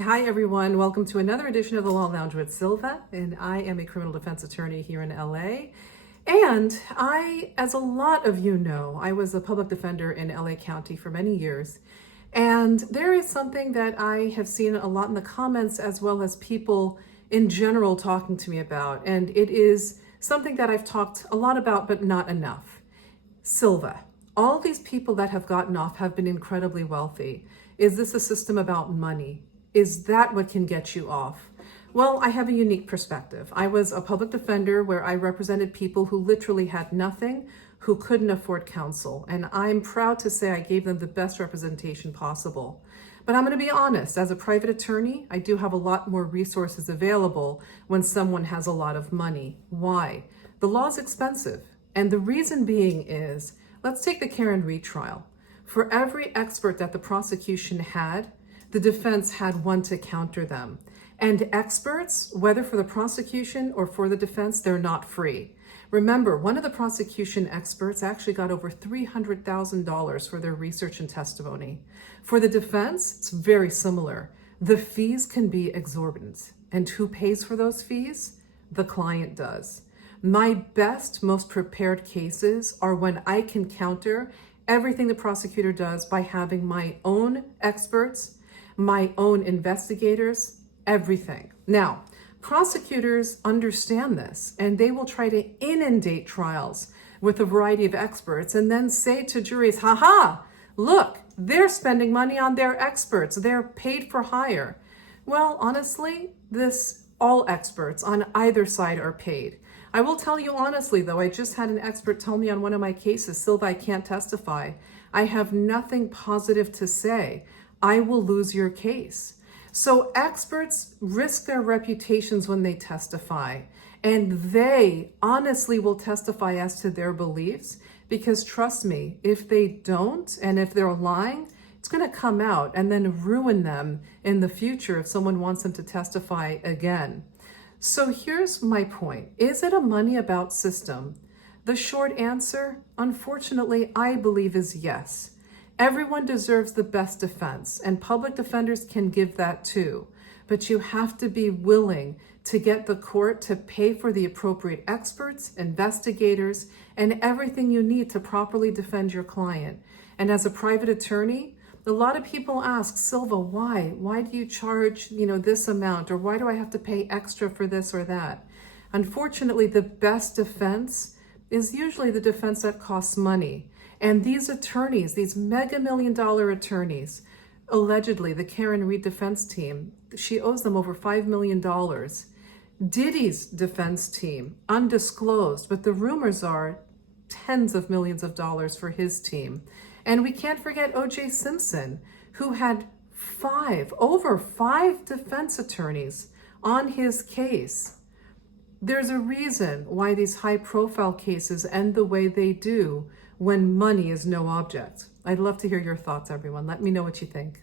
Hi everyone, welcome to another edition of the Law Lounge with Silva, and I am a criminal defense attorney here in LA. And as a lot of you know, I was a public defender in LA County for many years. And there is something that I have seen a lot in the comments as well as people in general talking to me about. And it is something that I've talked a lot about, but not enough. Silva. All these people that have gotten off have been incredibly wealthy. Is this a system about money? Is that what can get you off? Well, I have a unique perspective. I was a public defender where I represented people who literally had nothing, who couldn't afford counsel. And I'm proud to say I gave them the best representation possible. But I'm going to be honest, as a private attorney, I do have a lot more resources available when someone has a lot of money. Why? The law is expensive. And the reason being is, let's take the Karen retrial. For every expert that the prosecution had, the defense had one to counter them. And experts, whether for the prosecution or for the defense, they're not free. Remember, one of the prosecution experts actually got over $300,000 for their research and testimony. For the defense, it's very similar. The fees can be exorbitant. And who pays for those fees? The client does. My best, most prepared cases are when I can counter everything the prosecutor does by having my own experts, my own investigators, everything. Now, prosecutors understand this and they will try to inundate trials with a variety of experts and then say to juries, look, they're spending money on their experts. They're paid for hire. Well, honestly, all experts on either side are paid. I will tell you honestly, though, I just had an expert tell me on one of my cases, Silva, I can't testify. I have nothing positive to say. I will lose your case. So experts risk their reputations when they testify, and they honestly will testify as to their beliefs, because trust me, if they don't, and if they're lying, it's going to come out and then ruin them in the future if someone wants them to testify again. So here's my point. Is it a money about system? The short answer, unfortunately, I believe is yes. Everyone deserves the best defense, and public defenders can give that too. But you have to be willing to get the court to pay for the appropriate experts, investigators, and everything you need to properly defend your client. And as a private attorney, a lot of people ask, Silva, why? Why do you charge, this amount? Or why do I have to pay extra for this or that? Unfortunately, the best defense is usually the defense that costs money. And these attorneys, these mega million-dollar attorneys, allegedly the Karen Reed defense team, she owes them over $5 million. Diddy's defense team, undisclosed, but the rumors are tens of millions of dollars for his team. And we can't forget O.J. Simpson, who had over five defense attorneys on his case. There's a reason why these high-profile cases end the way they do when money is no object. I'd love to hear your thoughts, everyone. Let me know what you think.